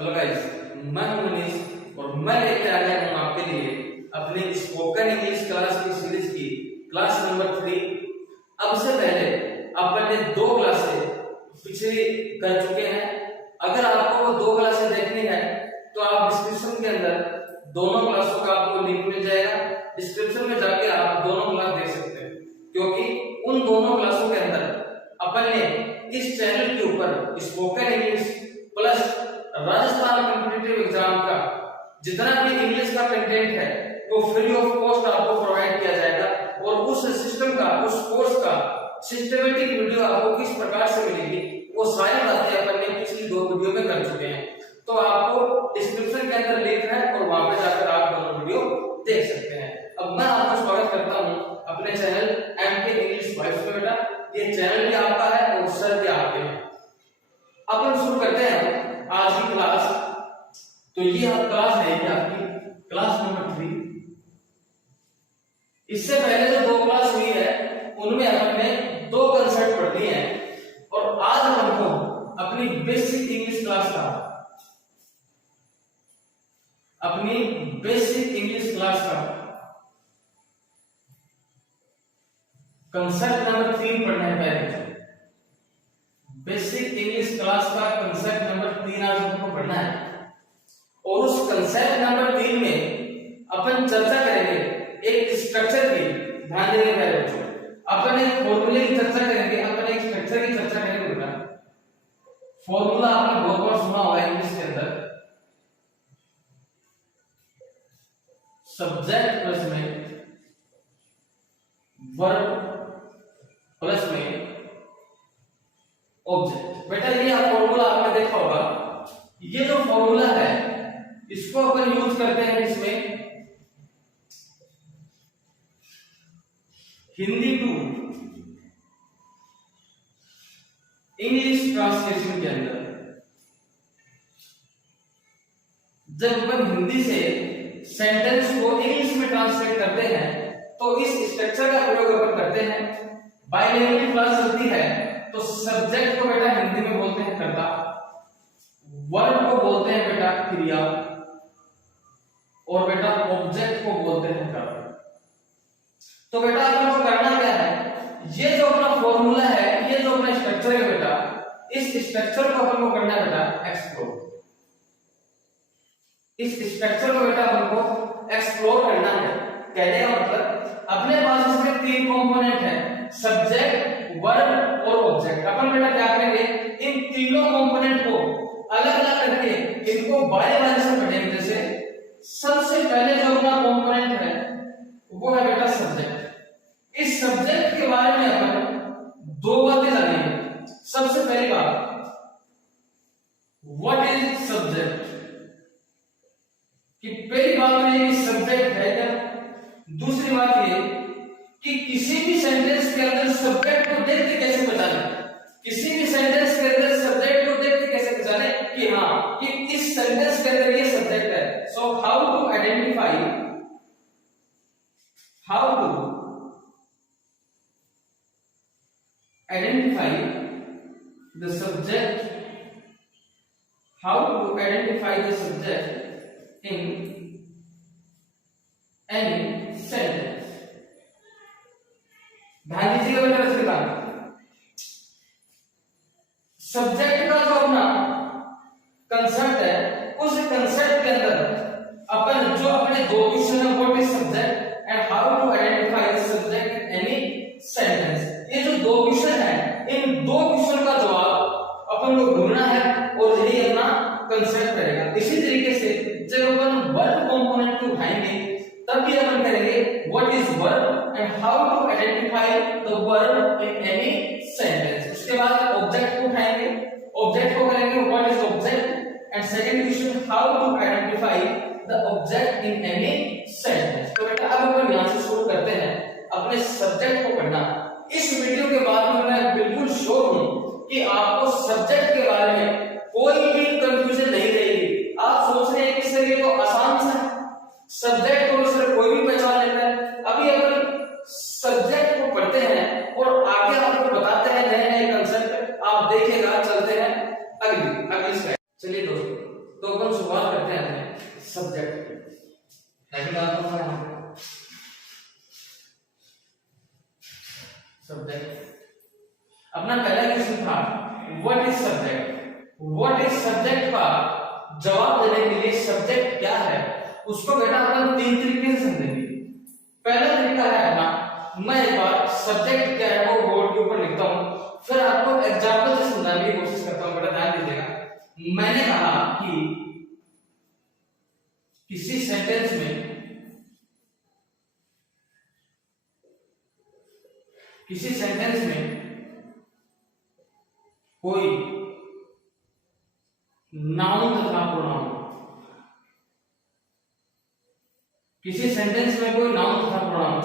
Hello guys, मैं हूं मनीष और मैं लेके आ गया हूं आपके लिए अपनी स्पोकन इंग्लिश क्लास की सीरीज की क्लास नंबर 3। अब से पहले अपन ने 2 क्लासें पिछली कर चुके हैं। अगर आपको वो 2 क्लासें देखनी है तो आप डिस्क्रिप्शन के अंदर दोनों क्लासों का आपको लिंक मिल जाएगा। डिस्क्रिप्शन में जाके आप दोनों क्लास देख सकते हैं, क्योंकि उन दोनों क्लासों के अंदर अपन ने इस चैनल के ऊपर spoken English plus Rajasthan competitive exam का जितना भी इंग्लिश का कंटेंट है वो फ्री ऑफ कॉस्ट आपको प्रोवाइड किया जाएगा। और उस सिस्टम का, उस कोर्स का सिस्टमेटिक वीडियो आपको किस प्रकार से मिलेगी वो सारी बातें अपन ने पिछली 2 वीडियो में कर चुके हैं। तो आपको डिस्क्रिप्शन के अंदर लिंक है और वहां पे जाकर आप दोनों वीडियो देख सकते हैं। अब मैं आपका स्वागत करता हूं अपने चैनल एमके इंग्लिश वॉइस में। बेटा, ये चैनल भी आपका है और सर भी आपके हैं। अब हम शुरू करते हैं आज की क्लास। तो ये आप क्लास रहेगी आपकी क्लास नंबर 3। इससे पहले जो 2 क्लास हुई है उनमें हमने 2 कंसेप्ट पढ़ लिए हैं और आज हमको अपनी बेसिक इंग्लिश क्लास का कंसेप्ट नंबर 3 पढ़ना है। पहले बेसिक इंग्लिश क्लास का कंसेप्ट नंबर 3 आज हमको पढ़ना है और उस कंसेप्ट नंबर 3 में अपन चर्चा करेंगे एक स्ट्रक्चर की। ध्यान देने का बच्चों, अपन एक फॉर्मूले की चर्चा करेंगे, अपन एक स्ट्रक्चर की चर्चा करेंगे। बेटा, फॉर्मूला आपने बहुत बार सुना होगा इंग्लिश के अंदर, सब्जेक्ट प्लस में वर्ब प्लस में ऑब्जेक्ट। बेटा, ये फॉर्मूला आपने देखा होगा। ये जो फॉर्मूला है इसको अपन यूज करते हैं इसमें हिंदी टू इंग्लिश ट्रांसलेशन के अंदर। जब अपन हिंदी से सेंटेंस को इंग्लिश में ट्रांसलेट करते हैं तो इस स्ट्रक्चर का प्रयोग अपन करते हैं। बाइलिंगुअल क्लास चलती है तो सब्जेक्ट को बेटा हिंदी में बोलते हैं कर्ता, वर्ब को बोलते हैं बेटा क्रिया और बेटा ऑब्जेक्ट को बोलते हैं कर्म। तो बेटा अपन को करना क्या है, ये जो अपना फॉर्मूला है, ये जो अपना स्ट्रक्चर है बेटा, इस स्ट्रक्चर को अपन को करना है बेटा एक्सप्लोर। इस स्ट्रक्चर को बेटा अपन को एक्सप्लोर करना है। कहने का मतलब अपने पास इसमें 3 कंपोनेंट है, सब्जेक्ट, वर्ब और ऑब्जेक्ट। अपन बेटा क्या करेंगे, इन तीनों कंपोनेंट को अलग अलग करके इनको बारी-बारी से पढ़ेंगे। जैसे सबसे पहले जो अपना कंपोनेंट है वो है बेटा सब्जेक्ट। इस सब्जेक्ट के बारे में अपन 2 बातें जानेंगे। सबसे पहली बात, व्हाट इज सब्जेक्ट, कि पहली बात ये कि सब्जेक्ट है क्या। दूसरी बात ये कि किसी भी सेंटेंस के अंदर सब्जेक्ट को देख के कैसे पहचाने, किसी भी सेंटेंस के अंदर सब्जेक्ट को देख के कैसे पहचाने कि हाँ कि इस सेंटेंस के अंदर ये सब्जेक्ट है। So how to identify the subject, in any sentence. ध्यान दीजिएगा बेटा इसके बाद, सब्जेक्ट का जो अपना कंसेप्ट है उस कंसेप्ट के अंदर अपन जो अपने 2 क्वेश्चन है, what is subject and how to identify the subject in any sentence. ये जो 2 क्वेश्चन है, इन 2 क्वेश्चन का जवाब अपन को ढूंढना है और यही अपना कंसेप्ट रहेगा। इसी तरीके से जब अपन वर्ब कंपोनेंट को उठाएंगे तब भी अपन करेंगे what is verb and how to identify the verb in any sentence. उसके बाद ऑब्जेक्ट को उठाएंगे, ऑब्जेक्ट को करेंगे what is object and second question how to identify the object in any sentence. तो बेटा अब अपन यहां से शुरू करते हैं अपने सब्जेक्ट को पढ़ना। इस वीडियो के बाद में मैं बिल्कुल श्योर हूं कि आपको सब्जेक्ट के बारे में कोई भी कंफ्यूजन नहीं रहेगी। आप सोच रहे हैं कि सर ये तो आसान सा है, सब्जेक्ट को सर कोई भी पहचान लेता है। अभी अपन सब्जेक्ट को पढ़ते हैं और आगे आपको बताते हैं नए नए कंसेप्ट। आप देखिएगा, चलते हैं अगली स्लाइड। चलिए दोस्तों, तो शुरुआत करते हैं सब्जेक्ट। सब्जेक्ट अपना पहला क्वेश्चन था what is subject. What is subject का जवाब देने के लिए सब्जेक्ट क्या है उसको बेटा अपन तीन तरीके से समझेंगे। पहला तरीका है अपना, मैं एक बार सब्जेक्ट क्या है वो बोर्ड के ऊपर लिखता हूं, फिर आपको एग्जांपल से समझाने की कोशिश करता हूं। बेटा ध्यान दीजिएगा, मैंने कहा कि किसी सेंटेंस में कोई नाउन तथा प्रोनाउन, किसी सेंटेंस में कोई नाउन तथा प्रोनाउन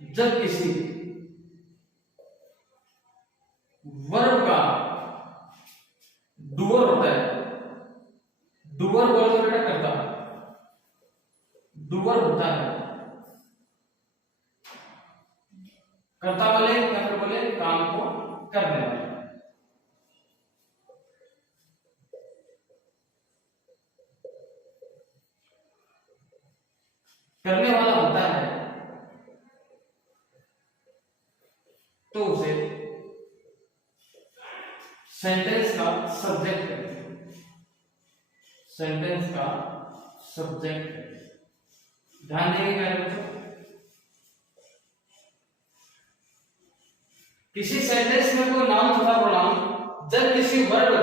जब किसी वर्ब का डूअर होता है, डूअर बोल तो बेटा करता, डूअर होता है, करता वाले या फिर बोले काम को करने वाले, करने वाला होता है तो उसे सेंटेंस का सब्जेक्ट कहते हैं। सेंटेंस का सब्जेक्ट ध्यान देंगे मेरे बच्चों। किसी सेंटेंस में कोई नाउन तथा प्रोनाउन जब किसी वर्ब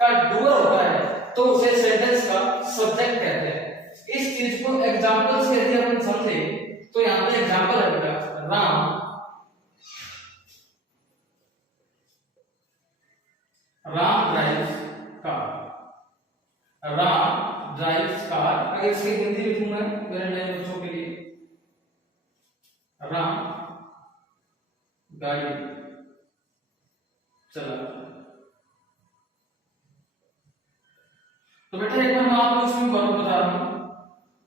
का डूअर होता है तो उसे सेंटेंस का सब्जेक्ट कहते हैं। इस चीज को एग्जांपल से यदि अपन समझे तो यहां पे एग्जांपल है बेटा, Ram drives car, Ram drives car. अगर इसकी हिंदी लिखूंगा मेरे नए बच्चों के लिए, राम गाड़ी चला। तो बेटा एक बार मैं आपको इसमें वर्ब बता रहा हूं,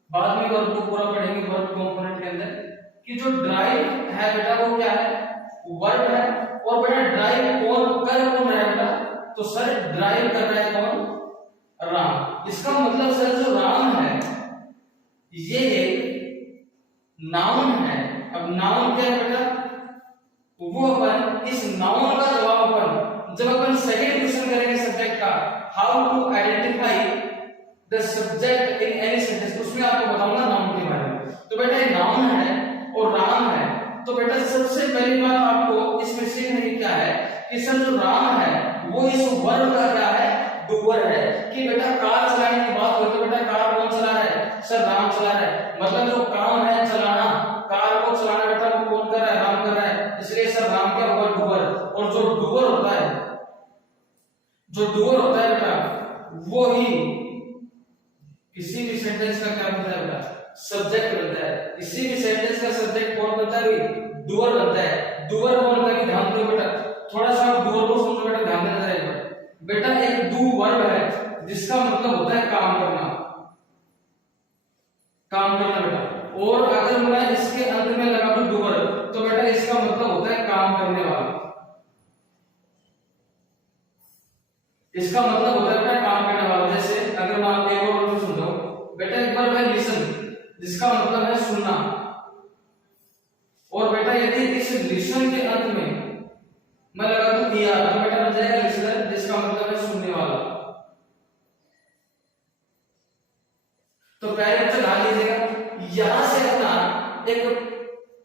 बाद में वर्ब को पूरा पढ़ेंगे वर्ब कंपोनेंट के अंदर कि जो ड्राइव है बेटा वो क्या है, वर्ब है। और बेटा ड्राइव कौन कर कौन रहा है बेटा, तो सर ड्राइव कर रहा है कौन, राम। इसका मतलब सर जो राम है ये एक नाउन है। अब नाउन क्या है बेटा, वो अपन इस नाउन का जवाब अपन जब अपन सेकंड क्वेश्चन करेंगे सब्जेक्ट का, how to identify the subject in any sentence, उसमें आपको बताऊंगा नाउन के बारे में। तो बेटा ये नाउन है और राम है, तो बेटा सबसे पहली बात आपको इसमें सीखने की क्या है कि सर जो राम है वो इस वर्ब का क्या है, डूअर है। कि बेटा कार चलाने की बात हो तो बेटा कार कौन चला रहा है, सर राम चला रहा है। मतलब जो काम है चलाना, कार को चलाना बेटा वो कौन कर रहा है, राम कर रहा है, इसलिए सर राम क्या हुआ, डूअर। और जो डूअर होता है, जो डूअर होता है बेटा वो ही किसी भी सेंटेंस का क्या बनता है बेटा, सब्जेक्ट बनता है। किसी भी सेंटेंस का सब्जेक्ट कौन बनता है, डूअर बनता है। डूअर कौन बनता है, ध्यान दो बेटा, थोड़ा सा डूअर को समझो बेटा, ध्यान देना चाहिए बेटा। एक डू वर्ब है जिसका मतलब होता है काम करना, काम करना बेटा। और अगर मैं इसके अंत में लगा दूं डूअर तो बेटा इसका मतलब होता है काम करने वाला। इसका मतलब होता है बेटा काम करने वाला। जैसे अगर मैं आपको एक और वर्ड समझाऊं बेटा, एक वर्ब है लिसन जिसका मतलब है सुनना। और बेटा यदि इस लिसन के अंत में मैं लगा दूं ईआर तो बेटा बन जाएगा लिसनर जिसका मतलब है सुनने वाला। तो पहले बच्चे ध्यान दीजिएगा, यहां से अपना एक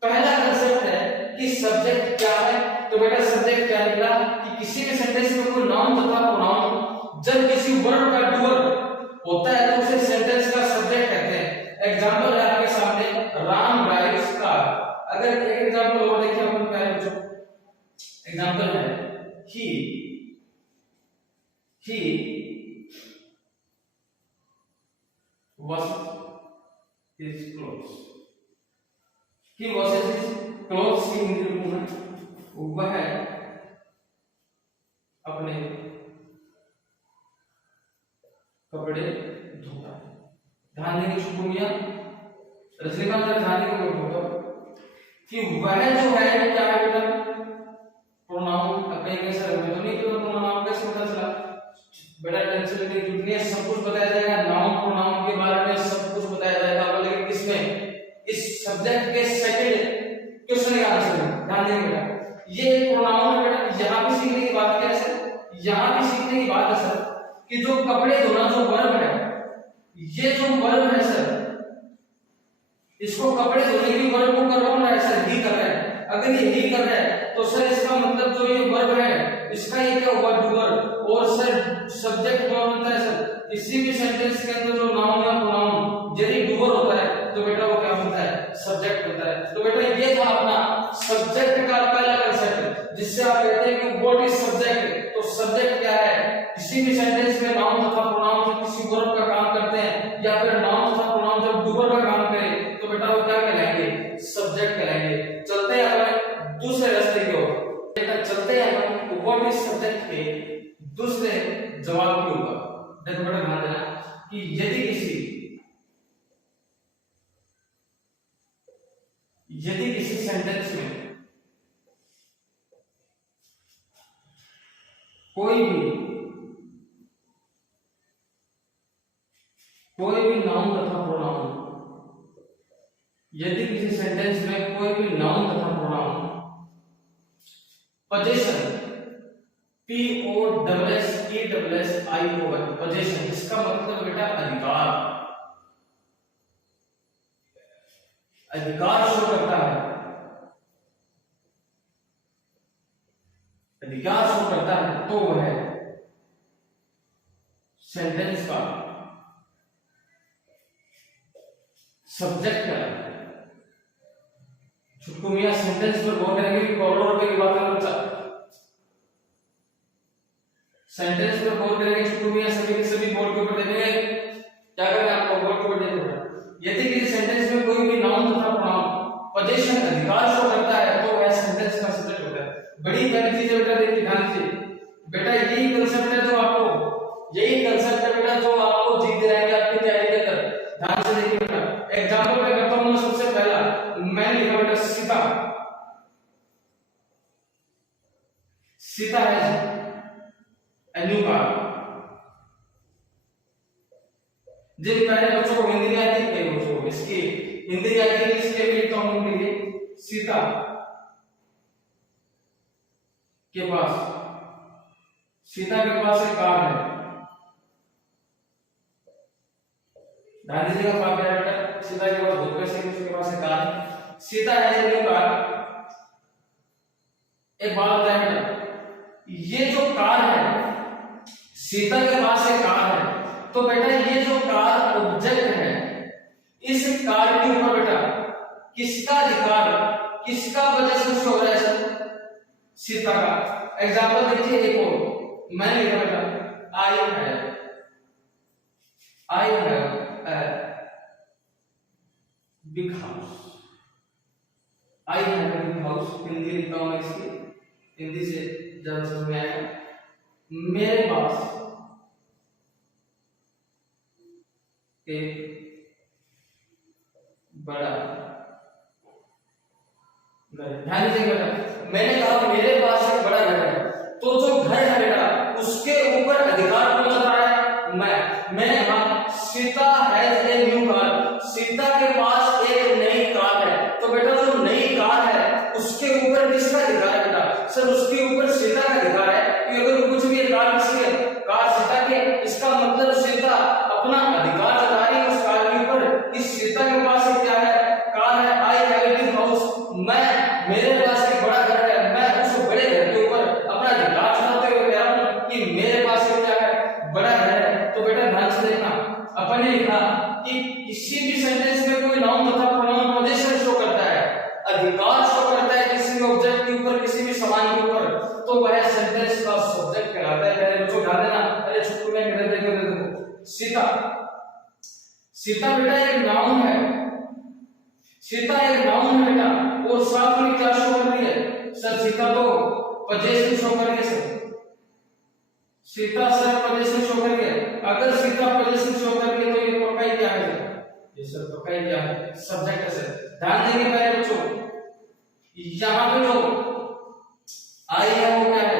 पहला कंसेप्ट है कि सब्जेक्ट क्या है। तो बेटा सब्जेक्ट क्या निकला कि किसी भी सेंटेंस में कोई नाउन तथा प्रोनाउन जब किसी वर्ब का डूअर होता है तो उसे सेंटेंस का सब्जेक्ट कहते हैं। एग्जांपल है आपके सामने, राम ड्राइव्स कार। अगर एक एग्जांपल और देखिए अपन पहले बच्चों, एग्जांपल है he washes his clothes। he washes his clothes की हिंदी लिखूंगा, वह अपने कपड़े धोता है। ध्यान देंगे शुभ मिया, रजनीकांत ध्यान देंगे कि वह जो है क्या है बेटा, प्रोनाउन। अब कहीं कैसे रखोगे तो नहीं, तो प्रोनाउन कैसे पता चला बेटा, सब्जेक्ट जितनी है सब कुछ बताया जाएगा, नाउन प्रोनाउन के बारे में सब कुछ बताया जाएगा। लेकिन किसमें, इस सब्जेक्ट के सेकंड क्वेश्चन का आंसर है। ध्यान देंगे बेटा, ये प्रोनाउन है बेटा, यहाँ भी सीखने की बात क्या है सर, यहाँ भी सीखने की बात है सर कि जो कपड़े धोना जो वर्ब है, ये जो वर्ब है सर, इसको कपड़े धोने की वर्ब को कर रहा है सर, ही कर रहा है। अगर ये ही कर रहा है तो सर इसका मतलब जो ये वर्ब है इसका ये क्या हुआ, डूअर। और सर सब्जेक्ट कौन होता है सर, किसी भी सेंटेंस के अंदर जो नाउन या प्रोनाउन यदि डूअर होता है तो बेटा वो क्या होता है, सब्जेक्ट होता है। तो बेटा ये था अपना सब्जेक्ट का पहला कंसेप्ट, जिससे आप कहते हैं कि व्हाट इज सब्जेक्ट। तो सब्जेक्ट क्या है, किसी भी सेंटेंस में नाउन तथा प्रोनाउन जब किसी वर्ब का काम करते हैं या फिर नाउन तथा प्रोनाउन जब डूअर का काम करें तो बेटा वो क्या कहलाएंगे, सब्जेक्ट कहलाएंगे। चलते हैं अपन दूसरे रास्ते की ओर, बेटा चलते हैं अपन व्हाट इज सब्जेक्ट के दूसरे जवाब के ऊपर। देखो बेटा ध्यान देना कि यदि किसी सेंटेंस में कोई भी नाउन तथा प्रोनाउन, यदि किसी सेंटेंस में कोई भी नाउन तथा प्रोनाउन पोजीशन POSSESSION पोजीशन, इसका मतलब बेटा अधिकार, अधिकार शो करता है, अधिकार शो करता है, तो वह सेंटेंस का सब्जेक्ट है। छुटकू मियां सेंटेंस पर गौर करेंगे कि करोड़ों रुपए की बात है बच्चा, सेंटेंस पर गौर करेंगे छुटकू मियां, सभी के सभी बोर्ड के ऊपर देखेंगे, क्या करेंगे आपको बोर्ड के ऊपर देखेंगे। यदि किसी सेंटेंस में कोई भी नाउन तथा प्रोनाउन पोजीशन अधिकार शो करता है तो वह सेंटेंस का सब्जेक्ट होता है। बड़ी प्यारी चीज है बेटा, देखिए ध्यान से बेटा, यही कांसेप्ट है जो आपको, यही कांसेप्ट है बेटा जो आपको जीत रहेंगे आपकी तैयारी के अंदर। ध्यान से देखिए बेटा, एग्जांपल मैं करता हूं। सबसे पहला मैंने लिखा बेटा सीता, सीता है a new car। जिन पहले बच्चों को हिंदी नहीं आती, कई बच्चों को इसकी हिंदी नहीं आती, इसके लिए लिखता हूं उनके लिए सीता के पास, सीता के पास एक कार है। ध्यान दीजिएगा, कार क्या बेटा, सीता के पास बहुत पैसे, उसके पास एक कार है, सीता है जो कार। एक बात बताएं बेटा, ये जो कार है, सीता के पास एक कार है, तो बेटा ये जो कार ऑब्जेक्ट है, इस कार के ऊपर बेटा किसका अधिकार, किसका पोजीशन शो हो रहा है सर, सीता का। एग्जांपल देखिए, एक और मैंने लिखा बेटा I have a big house, I have a big house। Hindi लिखता हूं मैं इसकी, हिंदी से जब समझ में आएगा, मेरे पास एक बड़ा घर। ध्यान दीजिए बेटा, मैंने कहा मेरे पास एक बड़ा घर है, तो जो घर है बेटा उसके ऊपर अधिकार कौन जता रहा है, मैं यहां Sita has a new car, Sita के पास एक नई कार है, तो बेटा जो नई कार है उसके ऊपर किसका अधिकार है बेटा, सर उसके ऊपर सीता का अधिकार है। कि अगर कुछ भी कार किसकी है, कार सीता के, इसका मतलब सीता अपना अधिकार जता रही है उस कार के ऊपर। इस सीता के पास एक क्या है, कार है। I have a big house, मेरे पास एक बड़ा घर है, मैं उस बड़े घर के ऊपर अपना अधिकार जताते हुए कह रहा हूं कि मेरे पास एक क्या है, बड़ा घर है। तो बेटा ध्यान से देखना, अपन ने लिखा कि किसी भी सेंटेंस में कोई नाउन तथा प्रोनाउन पोजीशन शो करता है, अधिकार शो करता है किसी भी ऑब्जेक्ट के ऊपर, किसी भी सामान के ऊपर, तो वह सेंटेंस का सब्जेक्ट कहलाता है। पहले बच्चों ध्यान देना, अरे छुट्टी में मेरे देखो सीता, सीता बेटा एक नाउन है, सीता एक नाउन है बेटा, और साथ में क्या शो कर रही है सर, सीता तो पोजीशन शो कर रही है sir, Sita sir position show कर रही है। अगर सीता पोजीशन शो कर रही है तो ये पक्का ही क्या है, ये सर पक्का ही क्या है, सब्जेक्ट है सर। ध्यान देंगे पहले बच्चों, यहां पे जो आई है वो क्या है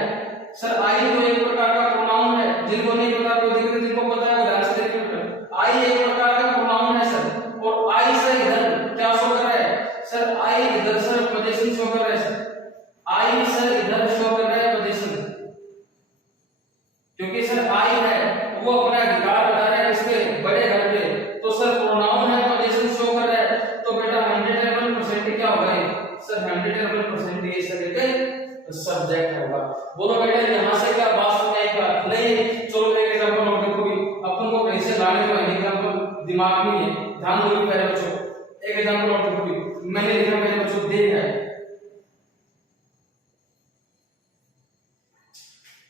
सर, आई तो एक प्रकार का प्रोनाउन है, जिनको नहीं पता वो देख रहे, जिनको क्योंकि सर आई है वो अपना अधिकार बता रहा है इसके बड़े घर पे, तो सर प्रोनाउन है पोजीशन शो कर रहा है, तो बेटा 111% क्या होगा ये सर 111% ये सर एक सब्जेक्ट होगा। बोलो बेटा यहां से क्या बात समझ आएगा नहीं? चलो एक एग्जांपल और देखो भी अपन को कैसे लाने का एग्जांपल दिमाग में है, ध्यान दो मेरे बच्चों। एक एग्जांपल और देखो भी मैंने लिखा मेरे बच्चों दे है,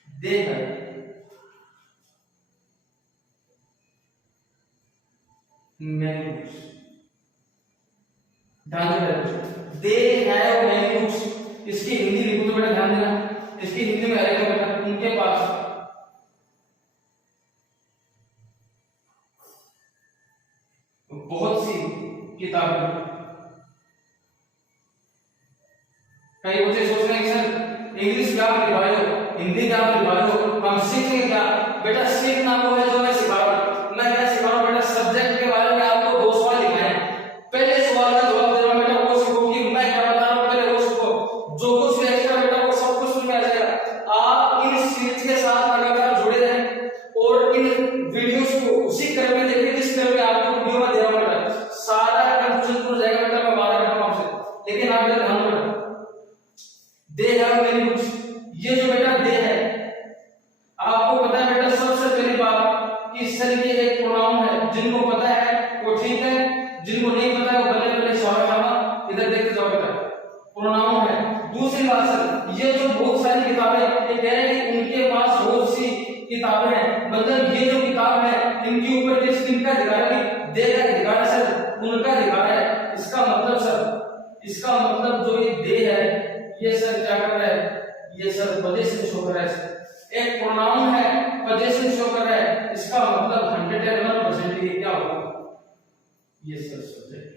दे है मैनी बुक्स, ध्यान देना दे हैव मैनी बुक्स, इसकी हिंदी लिखो तो बेटा ध्यान देना, इसकी हिंदी में आएगा बेटा उनके पास बहुत सी किताबें। कई बच्चे सोच रहे हैं सर इंग्लिश क्या आप लिखवाए हो, हिंदी क्या आप लिखवाए हो, हम सीखेंगे क्या? बेटा सीखना वो है जो मैं सिखा रहा हूं। मैं क्या सिखा रहा हूं बेटा? सब्जेक्ट के बारे में आपको 2 सवाल लिखाए हैं, पहले सवाल का जवाब दे रहा हूं बेटा वो सीखो कि मैं क्या बता रहा हूं, पहले वो सीखो, जो कुछ भी एक्स्ट्रा बेटा वो सब कुछ सुन में आ जाएगा। आप इन सीरीज के साथ लगातार जुड़े रहें और इन वीडियोस को उसी क्रम में देखिए जिस क्रम में आपको वीडियो में दे रहा हूं बेटा, सारा कंफ्यूजन दूर हो जाएगा बेटा। मैं बात करता हूं आपसे, लेकिन आप बेटा ध्यान रखना दे हैव मैनी बुक्स, ये जो बेटा दे है आपको पता है बेटा सबसे पहली बात कि सर ये एक प्रोनाउन है, जिनको पता है वो ठीक है, जिनको नहीं पता है वो बल्ले बल्ले शाबाश, इधर देखते जाओ बेटा प्रोनाउन है। दूसरी बात सर ये जो बहुत सारी किताबें ये कह रहे हैं कि उनके पास बहुत सी किताबें हैं, मतलब ये जो किताब है इनके ऊपर किसका अधिकार है? दे का अधिकार है सर, उनका अधिकार है। इसका मतलब सर, इसका मतलब जो ये दे है ये सर क्या कर रहा है? ये सर पोजीशन शो कर रहा है, एक प्रोनाउन है पोजीशन शो कर रहा है, इसका मतलब 101% ये क्या होगा? ये सर सब्जेक्ट।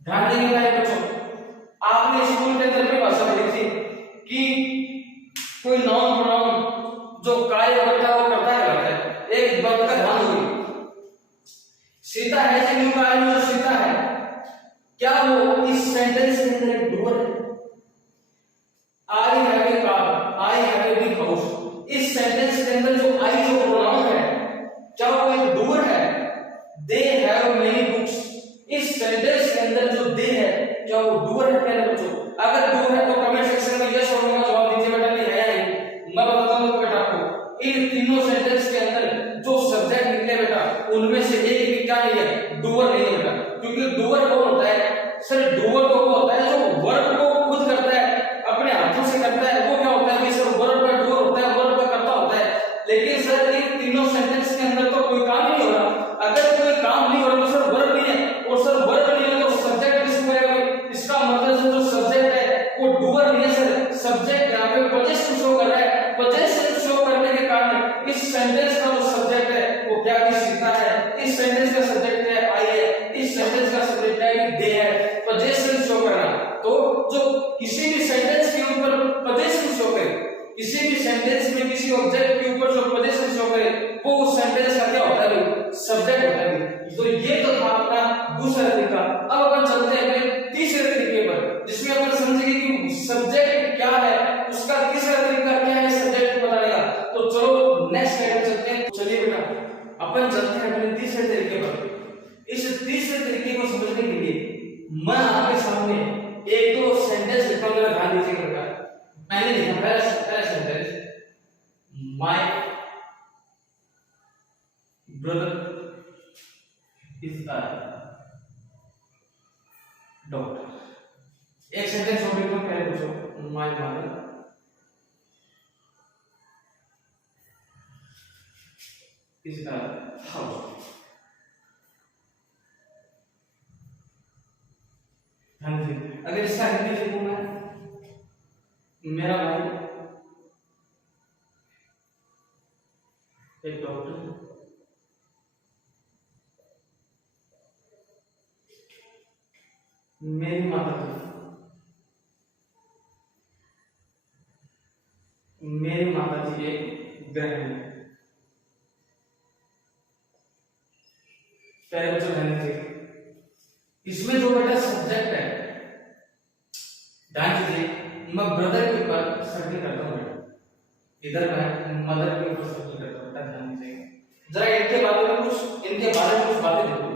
ध्यान देंगे मेरे बच्चों, आपने स्कूल के अंदर में भाषा पढ़ी थी कि कोई नाउन प्रोनाउन जो कार्य करता है वो करता है करता है। एक बात का ध्यान दो, सीता है जो न्यू कार्य में जो सीता है क्या वो इस सेंटेंस के अंदर एक डूअर है? I have a car, I have a big house, इस सेंटेंस के अंदर जो आई जो प्रोनाउन है क्या वो एक डूअर है? दे हैव मेनी बुक्स, इस सेंटेंस के अंदर जो दे है क्या वो डूअर है मेरे बच्चों? अगर डूअर है तो कमेंट सेक्शन में यस और नो का जवाब दीजिए बेटा, नहीं है नहीं। मैं बताता हूं बेटा आपको इन तीनों सेंटेंस के अंदर जो सब्जेक्ट निकले बेटा उनमें से एक भी क्या नहीं है? डूअर नहीं है बेटा, क्योंकि डूअर कौन होता है सर? डूअर तो वो होता है जो वर्ब को खुद करता है, अपने हाथों से करता है, वो क्या होता है सर? वर्ब का डूअर होता है, वर्ब का करता होता है। लेकिन सर इन तीनों सेंटेंस के अंदर तो कोई काम नहीं हो रहा, अगर कोई काम नहीं हो रहा तो सर वर्ब नहीं है, और सर वर्ब नहीं है तो सब्जेक्ट किसको है? इसका मतलब जो सब्जेक्ट है वो डूअर नहीं है सर, सब्जेक्ट यहाँ पे पोजीशन शो कर रहा है। पोजीशन शो करने के कारण इस सेंटेंस का जो सब्जेक्ट है वो क्या की सीता है, इस सेंटेंस का सब्जेक्ट है आई है, इस सेंटेंस का सब्जेक्ट है दे है, पोजीशन शो करना। तो जो किसी भी सेंटेंस के ऊपर पोजीशन शो करे, किसी भी सेंटेंस में किसी ऑब्जेक्ट के ऊपर जो पोजीशन शो करे वो उस सेंटेंस का क्या होता है? सब्जेक्ट होता है। तो ये तो था अपना दूसरा तरीका। अब अपन चलते हैं अपने तीसरे तरीके पर, जिसमें अपन समझेंगे कि सब्जेक्ट क्या है, उसका तीसरा तरीका क्या है सब्जेक्ट बताने का। तो चलो नेक्स्ट स्लाइड पे चलते हैं। चलिए बेटा अपन चलते हैं अपने तीसरे तरीके पर। इस तीसरे तरीके को समझने के लिए मैं आपके सामने एक दो सेंटेंस लिखा हूं, ध्यान दीजिएगा बेटा। मैंने लिखा पहला sentence, my brother is a doctor. एक सेंटेंस और लिखो, पहले पूछो my mother is a house. अगर इसका हिंदी लिखूं मैं, मेरा भाई एक डॉक्टर है, मेरी माता जी एक गृहिणी है। पहले बच्चों ध्यान दीजिए, इसमें जो बेटा सब्जेक्ट है ध्यान दीजिए, मैं ब्रदर के ऊपर सर्किल करता हूं बेटा। इधर मैं मदर के ऊपर सब्जेक्ट करता हूं, बेटा ध्यान दीजिएगा जरा इनके बारे में कुछ बातें देखो।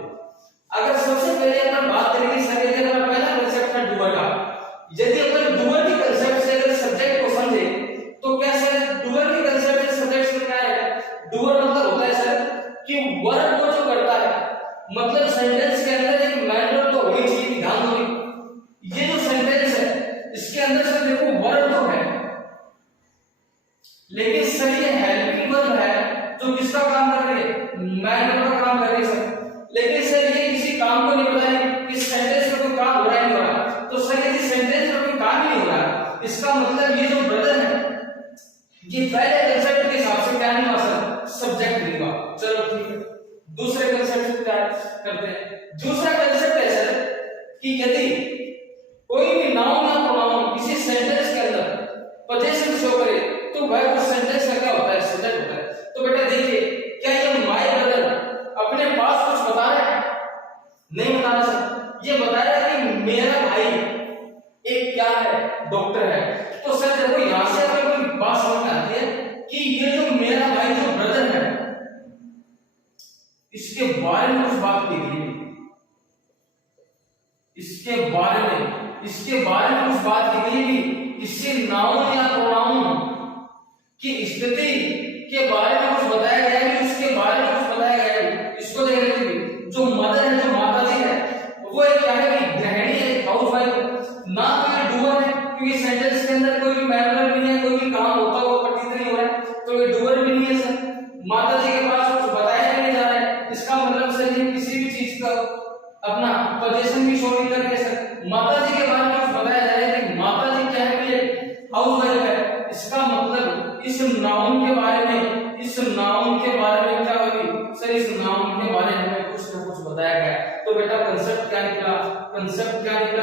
अगर सबसे पहले अपन बात करेंगे सर यदि अपना पहला कंसेप्ट है डूअर का, यदि अपन डूअर की कंसेप्ट से अगर सब्जेक्ट को समझे तो क्या सर डूअर की कंसेप्ट से सब्जेक्ट में क्या है? डूअर मतलब होता है सर कि वर्ब को जो करता है, मतलब सेंटेंस के अंदर एक मैनर तो होनी चाहिए, ध्यान दो। ये जो सेंटेंस है इसके अंदर सर देखो वर्ब तो है, लेकिन सर ये हेल्पिंग वर्ब है जो किसका काम कर रही है? मैनर का काम कर रही है सर। लेकिन सर ये किसी काम को नहीं बता रही कि सेंटेंस में कोई काम हो रहा है नहीं हो रहा। तो सर यदि सेंटेंस में कोई काम नहीं हो रहा, इसका मतलब ये जो ब्रदर है ये पहले कंसेप्ट के हिसाब से क्या नहीं हुआ सर? सब्जेक्ट नहीं हुआ। चलो ठीक है, दूसरे कंसेप्ट से क्या करते हैं? दूसरा कंसेप्ट है सर कि यदि कोई भी नाउन या प्रोनाउन किसी सेंटेंस के अंदर पोजीशन शो करे तो वह उस सेंटेंस का क्या होता है? सब्जेक्ट होता है। तो बेटा देखिए, क्या ये माय ब्रदर अपने पास कुछ बता रहा है? नहीं बता रहा सर, ये बता रहा है कि मेरा भाई एक क्या है? डॉक्टर है। तो सर देखो यहां से हमें कोई बात समझ में आती है कि ये जो मेरा भाई जो ब्रदर है इसके बारे में कुछ बात की गई, इसके बारे में कुछ बात की गई, किसी नाउन या प्रोनाउन की स्थिति के बारे में कुछ बताया गया है, उसके बारे में कुछ बताया गया है। इसको देखने के लिए जो मदर है, जो माता जी है, वो एक क्या है कि गृहिणी है, हाउसवाइफ, ना कोई डूअर है, क्योंकि सेंटेंस के अंदर कोई भी मैनर नहीं है, कोई भी काम होता हुआ प्रतीत नहीं हो रहा है, तो ये डूअर भी नहीं है सर। माता जी के पास कुछ बताया नहीं जा रहा है, इसका मतलब सर ये किसी भी चीज का अपना पोजीशन भी शो नहीं कर रहे सर। माता जी के बारे में कुछ बताया जा रहा है कि माता जी क्या है? ये हाउसवाइफ है। इसका मतलब इस नाउन के बारे में क्या होगी सर? इस नाउन के बारे में कुछ ना कुछ बताया गया है। तो बेटा कंसेप्ट क्या निकला?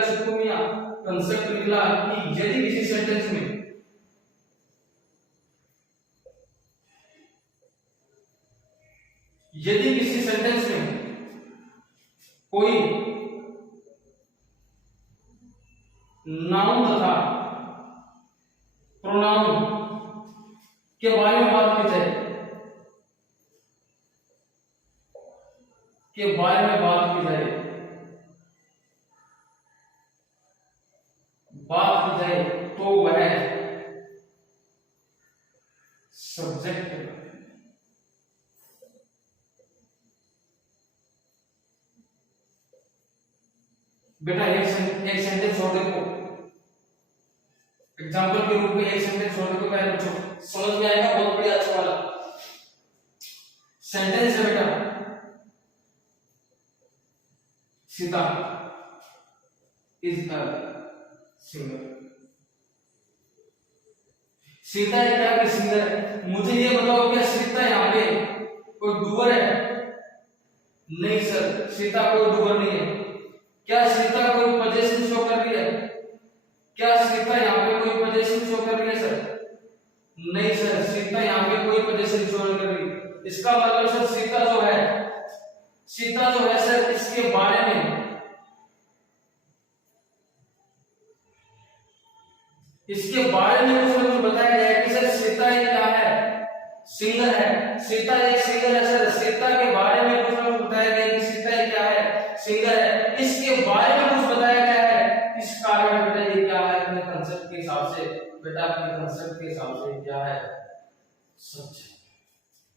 चित्तू मियां कंसेप्ट निकला कि यदि किसी सेंटेंस में कोई नाउन तथा प्रोनाउन के बारे में बात की जाए, तो वह सब्जेक्ट है। बेटा एक सेंटेंस और देखो, एग्जांपल के रूप में एक सेंटेंस और देखो, पहले बच्चों समझ में आएगा, बहुत बढ़िया अच्छा वाला सेंटेंस है बेटा। Sita is a singer. Sita एक क्या सिंगर है? मुझे ये बताओ क्या सीता यहाँ पे कोई डूअर है? नहीं सर, सीता कोई डूअर नहीं है। क्या सीता कोई पोजीशन शो कर रही है? क्या सीता यहाँ पे कोई पोजीशन शो कर रही है सर? नहीं सर, सीता यहाँ पे कोई पोजीशन शो नहीं कर रही। इसका मतलब सर सीता जो है सर, इसके बारे में कुछ बताया गया है कि सर सीता एक क्या है? सिंगर है। सीता एक सिंगर है सर। सीता के बारे में कुछ बताया गया कि सीता एक क्या है? सिंगर है। इसके बारे में कुछ बताया गया है, इस कारण बेटा ये क्या है? अपने कंसेप्ट के हिसाब से क्या है? सच।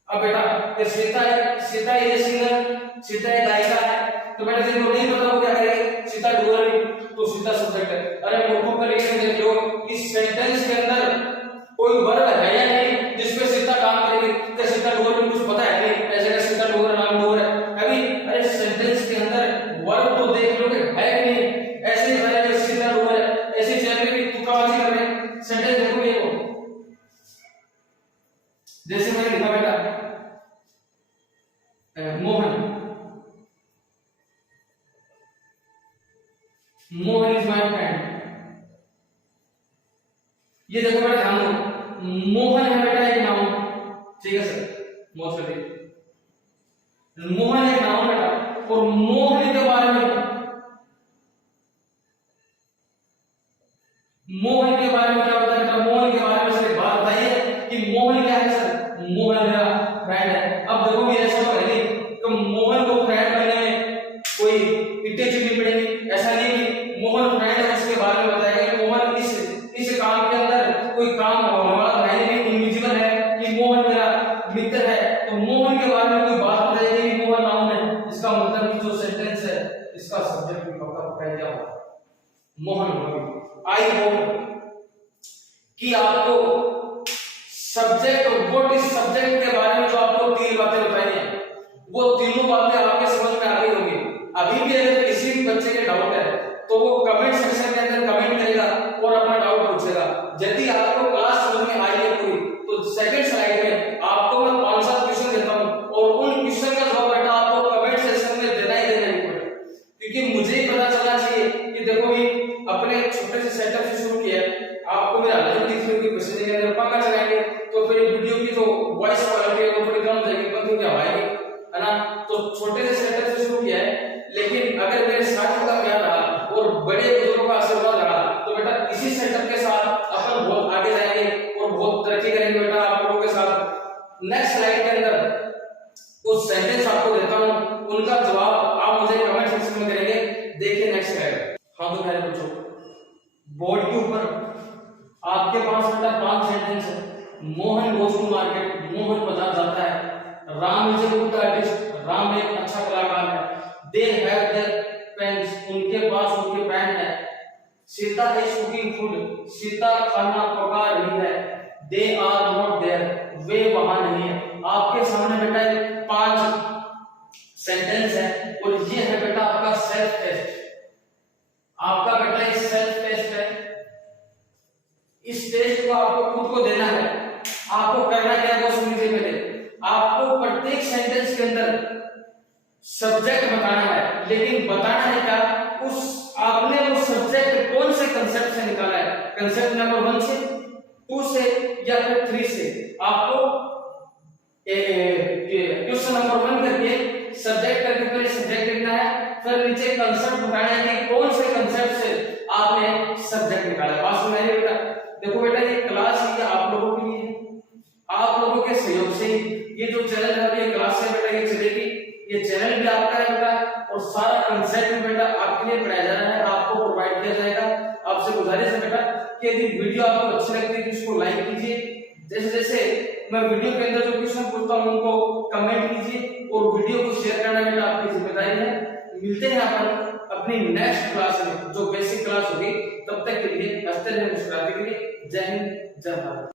अब बेटा सीता ये सिंगर, सीता एक गायिका है, तो बेटा जिनको नहीं पता वो क्या करेंगे? सीता डूअर, तो सीता सब्जेक्ट है। अरे मूर्खों का लेकर देख लो कि सेंटेंस के अंदर कोई वर्ब है या नहीं जिसपे सीता काम करेगी? क्या सीता डूअर में कुछ पता है नहीं? ऐसे का सीता डूअर नाम डूअर है अभी? अरे सेंटेंस के अंदर वर्ब तो देख लो कि है कि नहीं? ऐसे ही है सीता डूअर है, ऐसे चेहरे भी तुक्काबाजी कर रहे हैं। सेंटेंस देखो ये को, जैसे मैंने लिखा बेटा मोहन इज माय फ्रेंड। ये देखो बेटा ध्यान दो, मोहन है बेटा एक नाउन, ठीक है सर, मौज करिए। मोहन एक नाउन बेटा, और मोहन के बारे में क्या बताया बेटा? मोहन के बारे में सिर्फ बात बताइए कि मोहन मेरा फ्रेंड है। अब देखो भी ऐसा तो है नहीं कि मोहन को फ्रेंड बनने में कोई इतने चुनी पड़ेगी, ऐसा नहीं कि मोहन फ्रेंड है उसके बारे में बताएगा कि मोहन इस काम के अंदर कोई काम होने वाला है नहीं, इनविजिबल है कि मोहन मेरा मित्र है, तो मोहन के बारे में कोई बात बताएगी कि मोहन नाउन है। इसका मतलब कि जो सेंटेंस है इसका सब्जेक्ट भी पक्का पक्का क्या होगा, मोहन होगा। आई होप कि आपको सब्जेक्ट और व्हाट इज सब्जेक्ट के बारे में जो आपको 3 बातें बताई हैं वो तीनों बातें आपके समझ में आ गई होंगी। अभी भी अगर किसी भी बच्चे के डाउट है तो वो कमेंट सेक्शन के अंदर कमेंट करेगा और अपना डाउट पूछेगा। यदि आपको क्लास समझ में आई है पूरी तो सेकंड स्लाइड में आपको मैं 5-7 क्वेश्चन देता हूं और उन क्वेश्चन का जवाब बेटा आपको कमेंट सेक्शन में देना ही देना है, क्योंकि मुझे ही पता चलना चाहिए कि देखो भी अपने छोटे से सेटअप से शुरू किया है, आपको मेरा अलग दिख रही है क्वेश्चन के अंदर पक्का चलाएंगे तो फिर वीडियो की जो वॉइस क्वालिटी है वो थोड़ी कम हो जाएगी, बंद हो गया भाई है ना। तो छोटे से सेटअप से शुरू किया है, लेकिन अगर मेरे साथ का प्यार रहा और बड़े बुजुर्गों का आशीर्वाद रहा तो बेटा इसी सेटअप के साथ अपन बहुत आगे जाएंगे और बहुत तरक्की करेंगे बेटा आप लोगों के साथ। नेक्स्ट स्लाइड के अंदर कुछ सेंटेंस आपको देता हूं, उनका जवाब आप मुझे कमेंट सेक्शन में करेंगे। देखिए नेक्स्ट स्लाइड। हाँ तो मेरे बच्चों बोर्ड के ऊपर आपके पास बेटा 5 सेंटेंस है। Mohan goes to market, Mohan बाजार जाता है। Ram is a good artist, Ram एक अच्छा कलाकार है। दे हैव देयर पेन्स, उनके पास उनके पेन है। Sita is cooking food, Sita खाना पका रही है। दे आर नॉट देयर, वे वहां नहीं है। आपके सामने बेटा 5 सेंटेंस है और ये है बेटा आपका सेल्फ टेस्ट। आपका बेटा ये सेल्फ टेस्ट है, इस टेस्ट को आपको खुद को देना है। आपको करना क्या है वो सुनिए पहले। आपको प्रत्येक सेंटेंस के अंदर सब्जेक्ट बताना है, लेकिन बताना है क्या, उस आपने वो सब्जेक्ट कौन से कंसेप्ट से निकाला है, कंसेप्ट नंबर 1 से, 2 से या फिर 3 से। आपको क्वेश्चन नंबर 1 करके सब्जेक्ट करके पहले सब्जेक्ट लिखना है, फिर नीचे कंसेप्ट बताना है कि कौन से कंसेप्ट से आपने सब्जेक्ट निकाला। बात सुनाइए बेटा। देखो बेटा ये क्लास है आप लोगों के लिए, आप लोगों के सहयोग से ये जो चैनल है ये क्लास है बेटा ये चलेगी। ये चैनल भी आपका है बेटा और सारा कंसेप्ट भी बेटा आपके लिए पढ़ाया जा रहा है, आपको प्रोवाइड किया जाएगा। आपसे गुजारिश है बेटा कि यदि वीडियो आपको अच्छी लगती है तो इसको लाइक कीजिए। जैसे जैसे मैं वीडियो के अंदर जो क्वेश्चन पूछता हूं उनको कमेंट कीजिए और वीडियो को शेयर करना बेटा आपकी जिम्मेदारी है। मिलते हैं अपन अपनी नेक्स्ट क्लास में जो बेसिक क्लास होगी, तब तक के लिए हंसते रहिए, मुस्कुराते रहिए। जय हिंद, जय भारत।